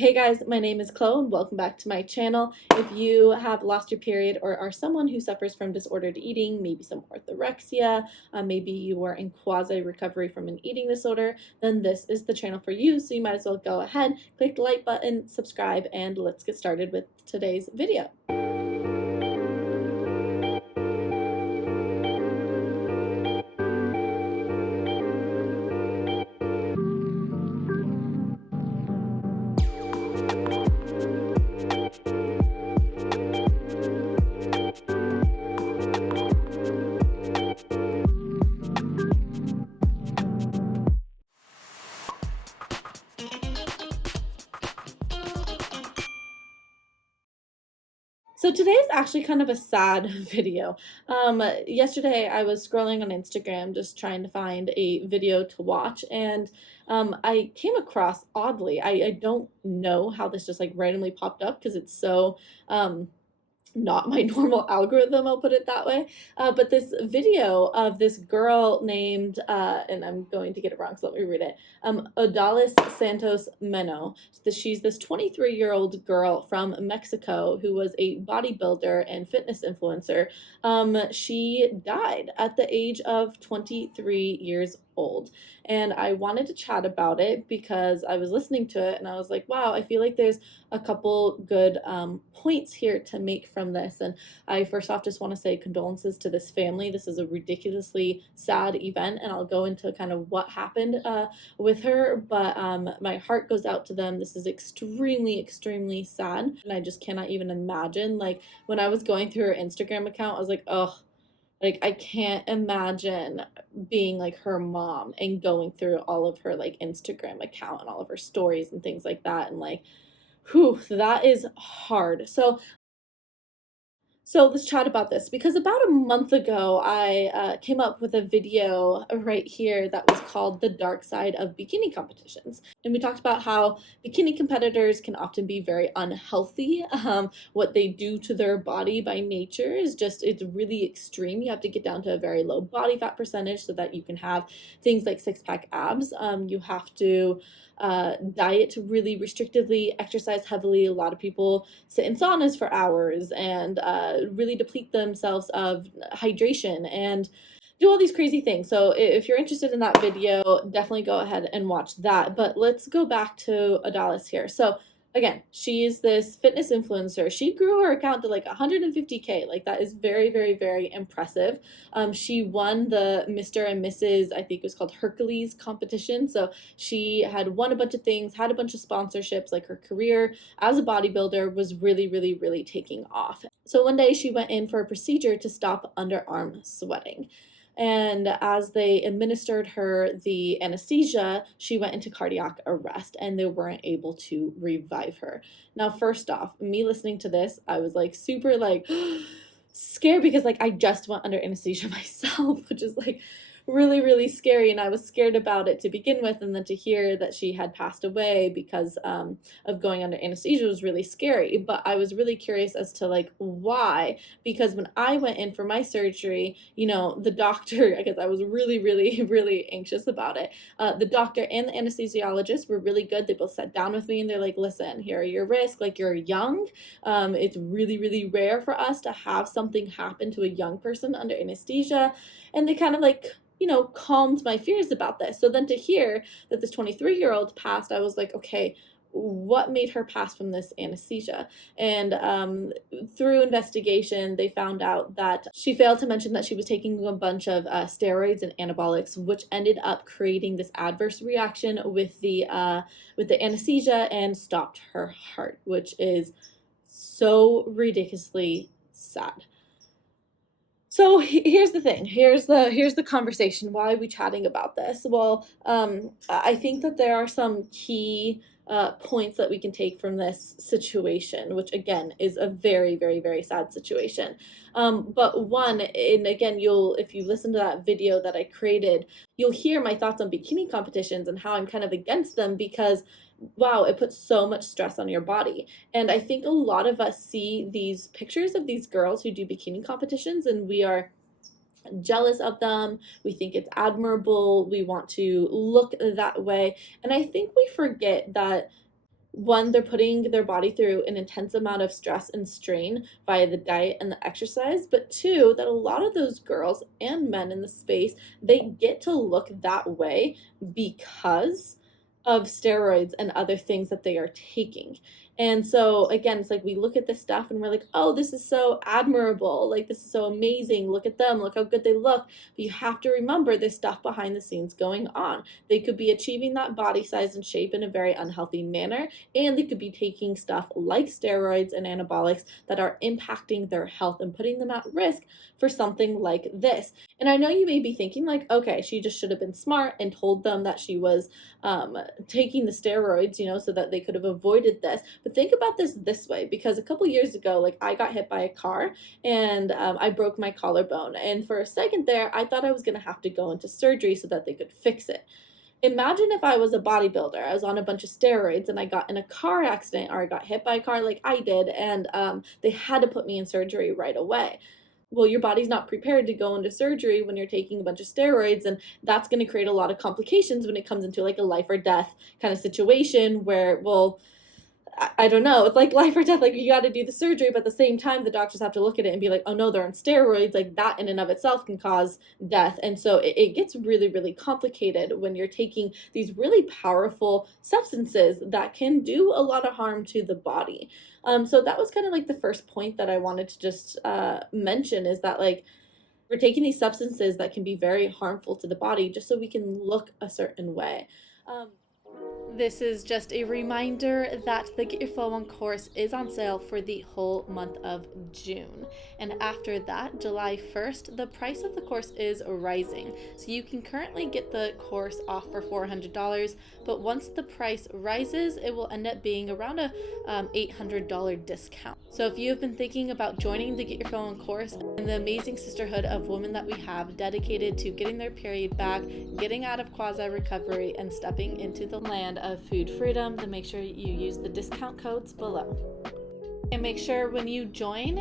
Hey guys, my name is Chloe and welcome back to my channel. If you have lost your period or are someone who suffers from disordered eating, maybe some orthorexia, maybe you are in quasi-recovery from an eating disorder, then this is the channel for you. So you might as well go ahead, click the like button, subscribe, and let's get started with today's video. So today is actually kind of a sad video. Yesterday I was scrolling on Instagram just trying to find a video to watch, and I came across, oddly, I don't know how this just like randomly popped up because it's so not my normal algorithm, I'll put it that way. But this video of this girl named, and I'm going to get it wrong, so let me read it. Odalis Santos Meno. She's this 23-year-old girl from Mexico who was a bodybuilder and fitness influencer. She died at the age of 23 years old. And I wanted to chat about it because I was listening to it and I was like, wow, I feel like there's a couple good points here to make from this. And I first off just want to say condolences to this family. This is a ridiculously sad event, and I'll go into kind of what happened with her, but my heart goes out to them. This is extremely sad, and I just cannot even imagine. Like, when I was going through her Instagram account, I was like, oh, like, I can't imagine being like her mom and going through all of her like Instagram account and all of her stories and things like that. And like, whew, that is hard. So let's chat about this, because about a month ago, I came up with a video right here that was called The Dark Side of Bikini Competitions. And we talked about how bikini competitors can often be very unhealthy. What they do to their body by nature is just, it's really extreme. You have to get down to a very low body fat percentage so that you can have things like six-pack abs. You have to diet really restrictively, exercise heavily. A lot of people sit in saunas for hours and really deplete themselves of hydration and do all these crazy things. So if you're interested in that video, definitely go ahead and watch that. But let's go back to Adalis here. So again, she's this fitness influencer. She grew her account to like 150K. Like, that is very impressive. She won the Mr. and Mrs., I think it was called Hercules competition. So she had won a bunch of things, had a bunch of sponsorships. Like, her career as a bodybuilder was really taking off. So one day she went in for a procedure to stop underarm sweating. And as they administered her the anesthesia, she went into cardiac arrest and they weren't able to revive her. Now, first off, me listening to this, I was like super like scared, because like I just went under anesthesia myself, which is like really scary, and I was scared about it to begin with, and then to hear that she had passed away because of going under anesthesia was really scary. But I was really curious as to like why, because when I went in for my surgery, you know, the doctor, I guess I was really anxious about it. The doctor and the anesthesiologist were really good. They both sat down with me and they're like, listen, here are your risks, like, you're young. It's really rare for us to have something happen to a young person under anesthesia. And they kind of like, you know, calmed my fears about this. So then to hear that this 23-year-old passed, I was like, okay, what made her pass from this anesthesia? And through investigation, they found out that she failed to mention that she was taking a bunch of steroids and anabolics, which ended up creating this adverse reaction with the anesthesia and stopped her heart, which is so ridiculously sad. So here's the thing. Here's the conversation. Why are we chatting about this? Well, I think that there are some key points that we can take from this situation, which again is a very sad situation. But one, and again, if you listen to that video that I created, you'll hear my thoughts on bikini competitions and how I'm kind of against them, because wow, it puts so much stress on your body. And I think a lot of us see these pictures of these girls who do bikini competitions and we are jealous of them. We think it's admirable. We want to look that way. And I think we forget that One, they're putting their body through an intense amount of stress and strain via the diet and the exercise, but two, that a lot of those girls and men in the space, they get to look that way because of steroids and other things that they are taking. And so again, it's like we look at this stuff and we're like, oh, this is so admirable. Like, this is so amazing. Look at them. Look how good they look. But you have to remember there's stuff behind the scenes going on. They could be achieving that body size and shape in a very unhealthy manner, and they could be taking stuff like steroids and anabolics that are impacting their health and putting them at risk for something like this. And I know you may be thinking, like, okay, she just should have been smart and told them that she was taking the steroids, so that they could have avoided this. But think about this way, because a couple years ago, like, I got hit by a car and I broke my collarbone. And for a second there, I thought I was going to have to go into surgery so that they could fix it. Imagine if I was a bodybuilder, I was on a bunch of steroids, and I got in a car accident or I got hit by a car like I did, and they had to put me in surgery right away. Well, your body's not prepared to go into surgery when you're taking a bunch of steroids, and that's going to create a lot of complications when it comes into like a life or death kind of situation where, well, I don't know. It's like life or death. Like, you got to do the surgery, but at the same time, the doctors have to look at it and be like, oh no, they're on steroids. Like, that in and of itself can cause death. And so it gets really, really complicated when you're taking these really powerful substances that can do a lot of harm to the body. So that was kind of like the first point that I wanted to just mention, is that, like, we're taking these substances that can be very harmful to the body just so we can look a certain way. This is just a reminder that the Get Your Flow On course is on sale for the whole month of June. And after that, July 1st, the price of the course is rising. So you can currently get the course off for $400, but once the price rises, it will end up being around a $800 discount. So if you have been thinking about joining the Get Your Flow On course and the amazing sisterhood of women that we have dedicated to getting their period back, getting out of quasi-recovery, and stepping into the land of food freedom, then make sure you use the discount codes below. And make sure when you join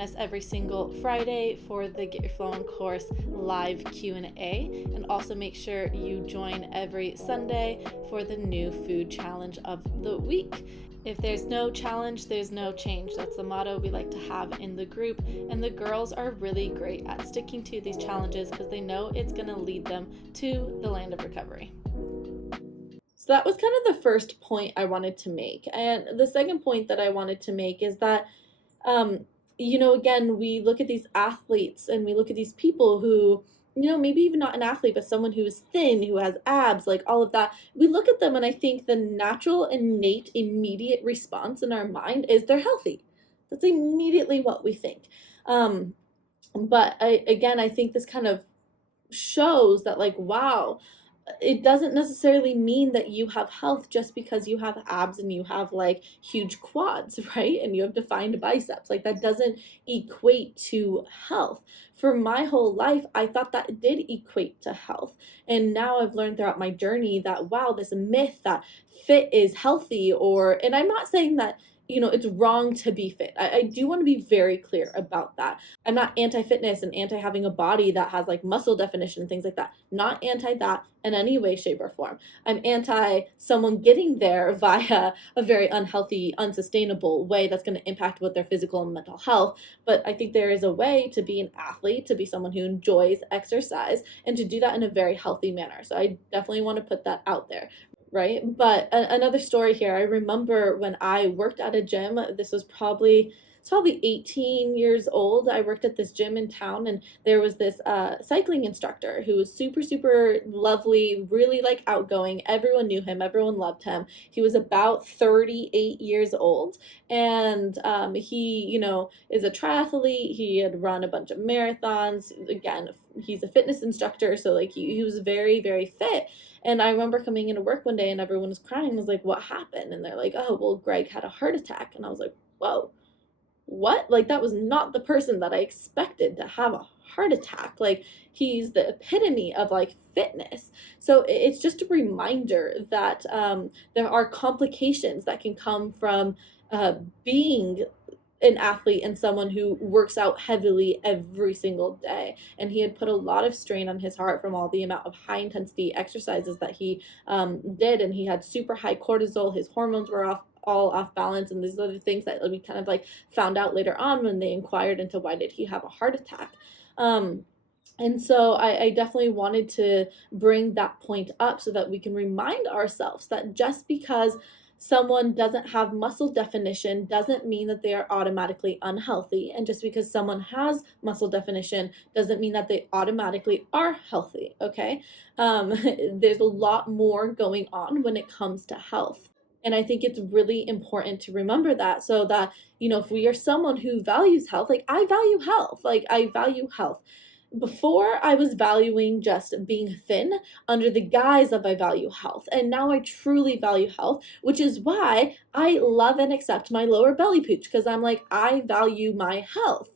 us every single Friday for the Get Your Flow On course live Q&A, and also make sure you join every Sunday for the new food challenge of the week. If there's no challenge, there's no change. That's the motto we like to have in the group, and the girls are really great at sticking to these challenges because they know it's going to lead them to the land of recovery. So that was kind of the first point I wanted to make. And the second point that I wanted to make is that, again, we look at these athletes and we look at these people who, maybe even not an athlete, but someone who is thin, who has abs, like all of that. We look at them and I think the natural, innate, immediate response in our mind is they're healthy. That's immediately what we think. But I think this kind of shows that, like, wow, it doesn't necessarily mean that you have health just because you have abs and you have like huge quads, right? And you have defined biceps. Like, that doesn't equate to health. For my whole life, I thought that did equate to health. And now I've learned throughout my journey that, wow, this myth that fit is healthy, and I'm not saying that, it's wrong to be fit. I do want to be very clear about that. I'm not anti-fitness and anti-having a body that has like muscle definition and things like that. Not anti that in any way, shape, or form. I'm anti someone getting there via a very unhealthy, unsustainable way that's going to impact both their physical and mental health. But I think there is a way to be an athlete, to be someone who enjoys exercise, and to do that in a very healthy manner. So I definitely want to put that out there. Right? But another story here, I remember when I worked at a gym, this was probably 18 years old. I worked at this gym in town, and there was this cycling instructor who was super, super lovely, really like outgoing. Everyone knew him. Everyone loved him. He was about 38 years old, and he, is a triathlete. He had run a bunch of marathons. Again, he's a fitness instructor, so like he was very, very fit. And I remember coming into work one day and everyone was crying. I was like, what happened? And they're like, oh, well, Greg had a heart attack. And I was like, whoa, what? Like, that was not the person that I expected to have a heart attack. Like, he's the epitome of like fitness. So it's just a reminder that there are complications that can come from being an athlete and someone who works out heavily every single day, and he had put a lot of strain on his heart from all the amount of high intensity exercises that he did, and he had super high cortisol. His hormones were all off balance, and these are the things that we kind of like found out later on when they inquired into why did he have a heart attack. And so I definitely wanted to bring that point up so that we can remind ourselves that just because someone doesn't have muscle definition doesn't mean that they are automatically unhealthy. And just because someone has muscle definition doesn't mean that they automatically are healthy, okay? There's a lot more going on when it comes to health. And I think it's really important to remember that, so that, if we are someone who values health, like I value health, like I value health. Before, I was valuing just being thin under the guise of I value health. And now I truly value health, which is why I love and accept my lower belly pooch, because I'm like, I value my health.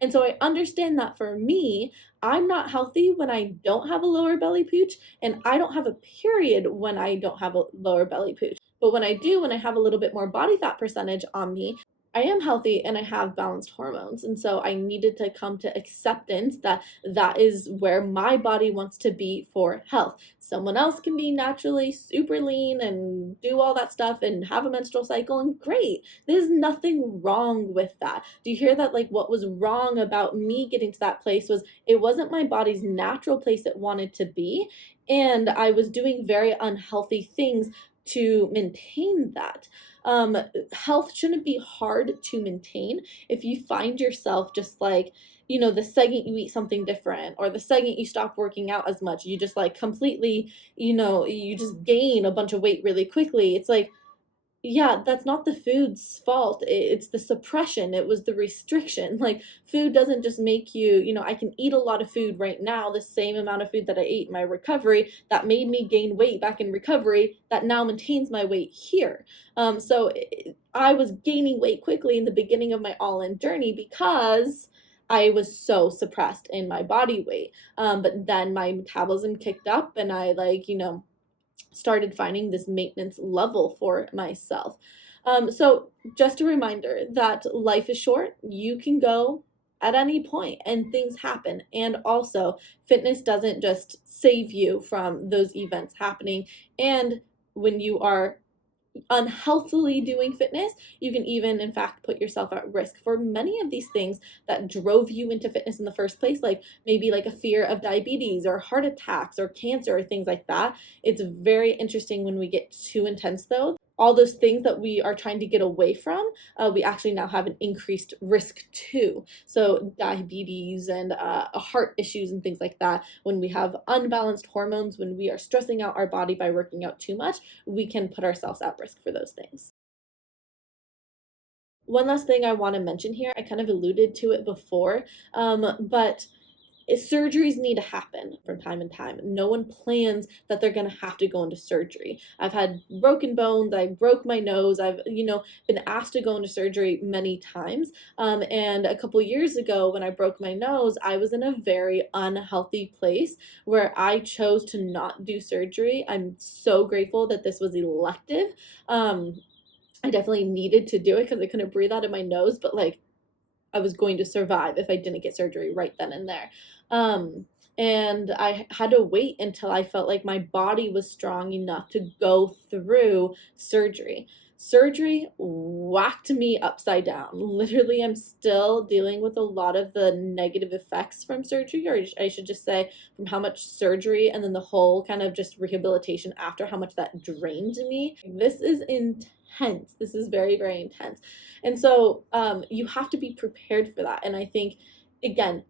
And so I understand that for me, I'm not healthy when I don't have a lower belly pooch, and I don't have a period when I don't have a lower belly pooch. But when I do, when I have a little bit more body fat percentage on me, I am healthy and I have balanced hormones. And so I needed to come to acceptance that that is where my body wants to be for health. Someone else can be naturally super lean and do all that stuff and have a menstrual cycle, and great. There's nothing wrong with that. Do you hear that? Like, what was wrong about me getting to that place was it wasn't my body's natural place it wanted to be. And I was doing very unhealthy things to maintain that. Health shouldn't be hard to maintain. If you find yourself just like, the second you eat something different, or the second you stop working out as much, you just like completely, you just gain a bunch of weight really quickly. It's like, yeah, that's not the food's fault. It's the suppression. It was the restriction. Like, food doesn't just make you, I can eat a lot of food right now, the same amount of food that I ate in my recovery that made me gain weight back in recovery that now maintains my weight here. I was gaining weight quickly in the beginning of my all-in journey because I was so suppressed in my body weight. But then my metabolism kicked up, and I started finding this maintenance level for myself. So just a reminder that life is short. You can go at any point and things happen. And also, fitness doesn't just save you from those events happening. And when you are unhealthily doing fitness, you can even, in fact, put yourself at risk for many of these things that drove you into fitness in the first place, like maybe like a fear of diabetes or heart attacks or cancer or things like that. It's very interesting when we get too intense, though. All those things that we are trying to get away from, we actually now have an increased risk too. So diabetes and heart issues and things like that, when we have unbalanced hormones, when we are stressing out our body by working out too much, we can put ourselves at risk for those things. One last thing I want to mention here, I kind of alluded to it before, but surgeries need to happen from time to time. No one plans that they're going to have to go into surgery. I've had broken bones. I broke my nose. I've, been asked to go into surgery many times. And a couple years ago, when I broke my nose, I was in a very unhealthy place where I chose to not do surgery. I'm so grateful that this was elective. I definitely needed to do it because I couldn't breathe out of my nose, but like, I was going to survive if I didn't get surgery right then and there. And I had to wait until I felt like my body was strong enough to go through surgery. Surgery whacked me upside down. Literally, I'm still dealing with a lot of the negative effects from surgery, or I should just say from how much surgery and then the whole kind of just rehabilitation after, how much that drained me. This is intense. This is very, very intense. And so you have to be prepared for that. And I think, again,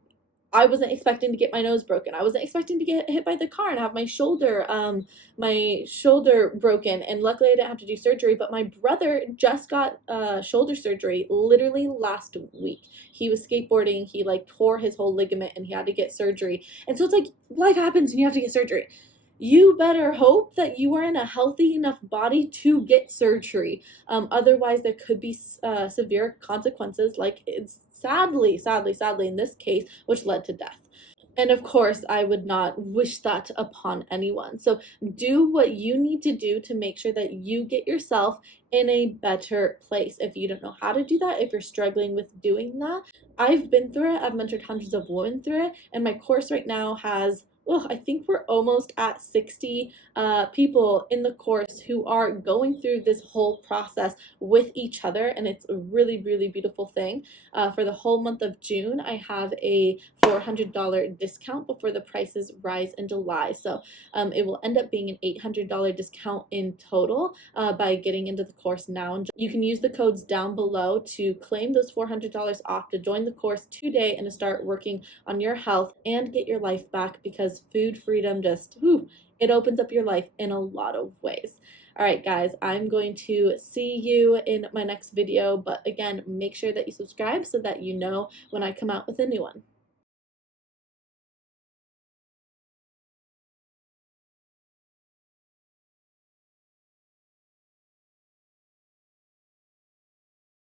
I wasn't expecting to get my nose broken. I wasn't expecting to get hit by the car and have my shoulder broken. And luckily I didn't have to do surgery, but my brother just got shoulder surgery literally last week. He was skateboarding, he like tore his whole ligament and he had to get surgery. And so it's like, life happens and you have to get surgery. You better hope that you are in a healthy enough body to get surgery. Otherwise, there could be severe consequences, like it's sadly in this case, which led to death. And of course, I would not wish that upon anyone. So do what you need to do to make sure that you get yourself in a better place. If you don't know how to do that, if you're struggling with doing that, I've been through it. I've mentored hundreds of women through it. And my course right now has, oh, I think we're almost at 60 people in the course who are going through this whole process with each other. And it's a really, really beautiful thing. For the whole month of June, I have a $400 discount before the prices rise in July. So it will end up being an $800 discount in total by getting into the course now. And you can use the codes down below to claim those $400 off to join the course today and to start working on your health and get your life back, because food freedom just, whew, it opens up your life in a lot of ways. All right, guys, I'm going to see you in my next video. But again, make sure that you subscribe so that you know when I come out with a new one.